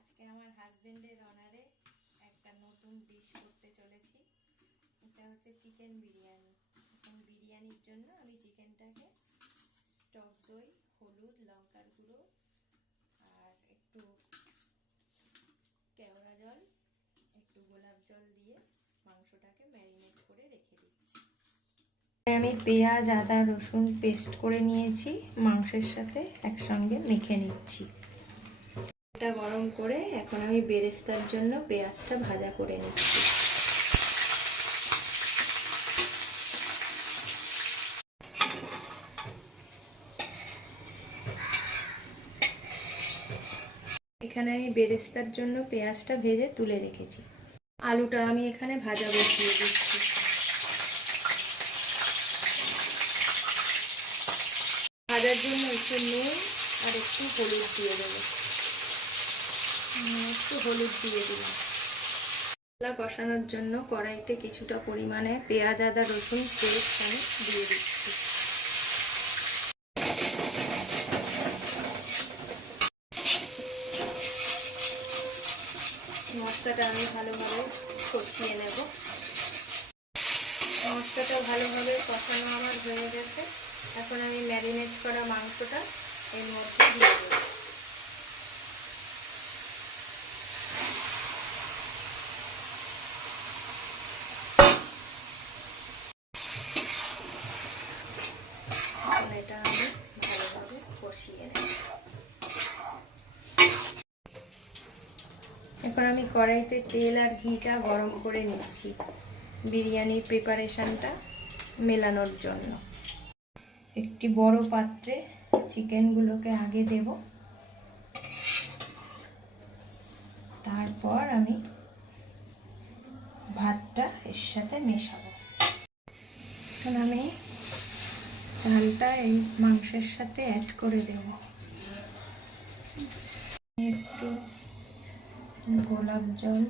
আজকে আমার হাজবেন্ডের অনারে একটা নতুন ডিশ করতে চলেছি। এটা হচ্ছে চিকেন বিরিয়ানি। এখন বিরিয়ানির জন্য আমি চিকেনটাকে টক দই, হলুদ, লঙ্কার গুঁড়ো আর একটু কেওড়া জল, একটু গোলাপ জল দিয়ে মাংসটাকে ম্যারিনেট করে রেখে দিচ্ছি। আমি পেঁয়াজ, আদা, রসুন পেস্ট করে নিয়েছি, মাংসের সাথে একসঙ্গে মেখে নিচ্ছি। এটা গরম করে এখন আমি বেরেস্তার জন্য পেঁয়াজটা ভাজা করে নিচ্ছি। এখানে আমি বেরেস্তার জন্য পেঁয়াজটা ভেজে তুলে রেখেছি। আলুটা আমি এখানে ভাজা বসিয়ে দিচ্ছি। ভাজার জন্য একটু নুন আর একটু হলুদ দিয়ে দেবো। একটু হলুদ দিয়ে দিলাম। মশলা কষানোর জন্য কড়াইতে কিছুটা পরিমাণে পেঁয়াজ, আদা, রসুন পেস্ট আমি দিয়ে দিচ্ছি। মশলাটা আমি ভালোভাবে কষিয়ে নেব। মশলাটা ভালোভাবে কষানো আমার হয়ে গেছে। এখন আমি ম্যারিনেট করা মাংসটা এর মধ্যে দিয়ে দেব। এটা আমি ভালোভাবে কষিয়ে নেব। এখন আমি কড়াইতে তেল আর ঘিটা গরম করে নিচ্ছি বিরিয়ানির প্রিপারেশনটা মেলানোর জন্য। একটি বড় পাত্রে চিকেনগুলোকে আগে দেব, তারপর আমি ভাতটা এর সাথে মেশাবো। এখন আমি চালটা এই মাংসের সাথে অ্যাড করে দেব। একটু গোলাপ জল,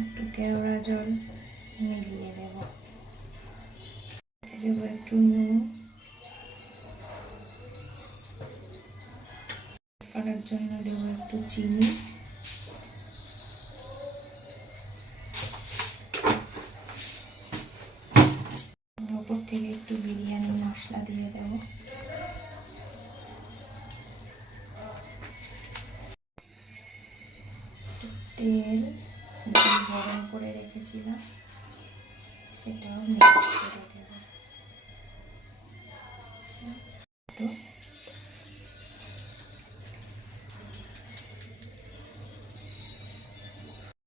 একটু কেওড়া জল মিলিয়ে দেব। দেব একটু নুন, করার জন্য দেব একটু চিনি, উপর থেকে একটু বিরিয়ানি মশলা দিয়ে দেব। তেল গরম করে রেখেছিলাম, সেটাও মিক্স করে দেব। তো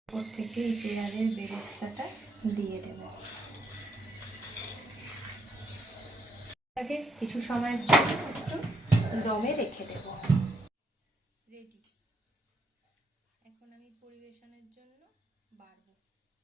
উপর থেকে এই পেঁয়াজের বেরেস্তাটা দিয়ে দেব। তাকে কিছু সময়ের জন্য একটু দমে রেখে দেব।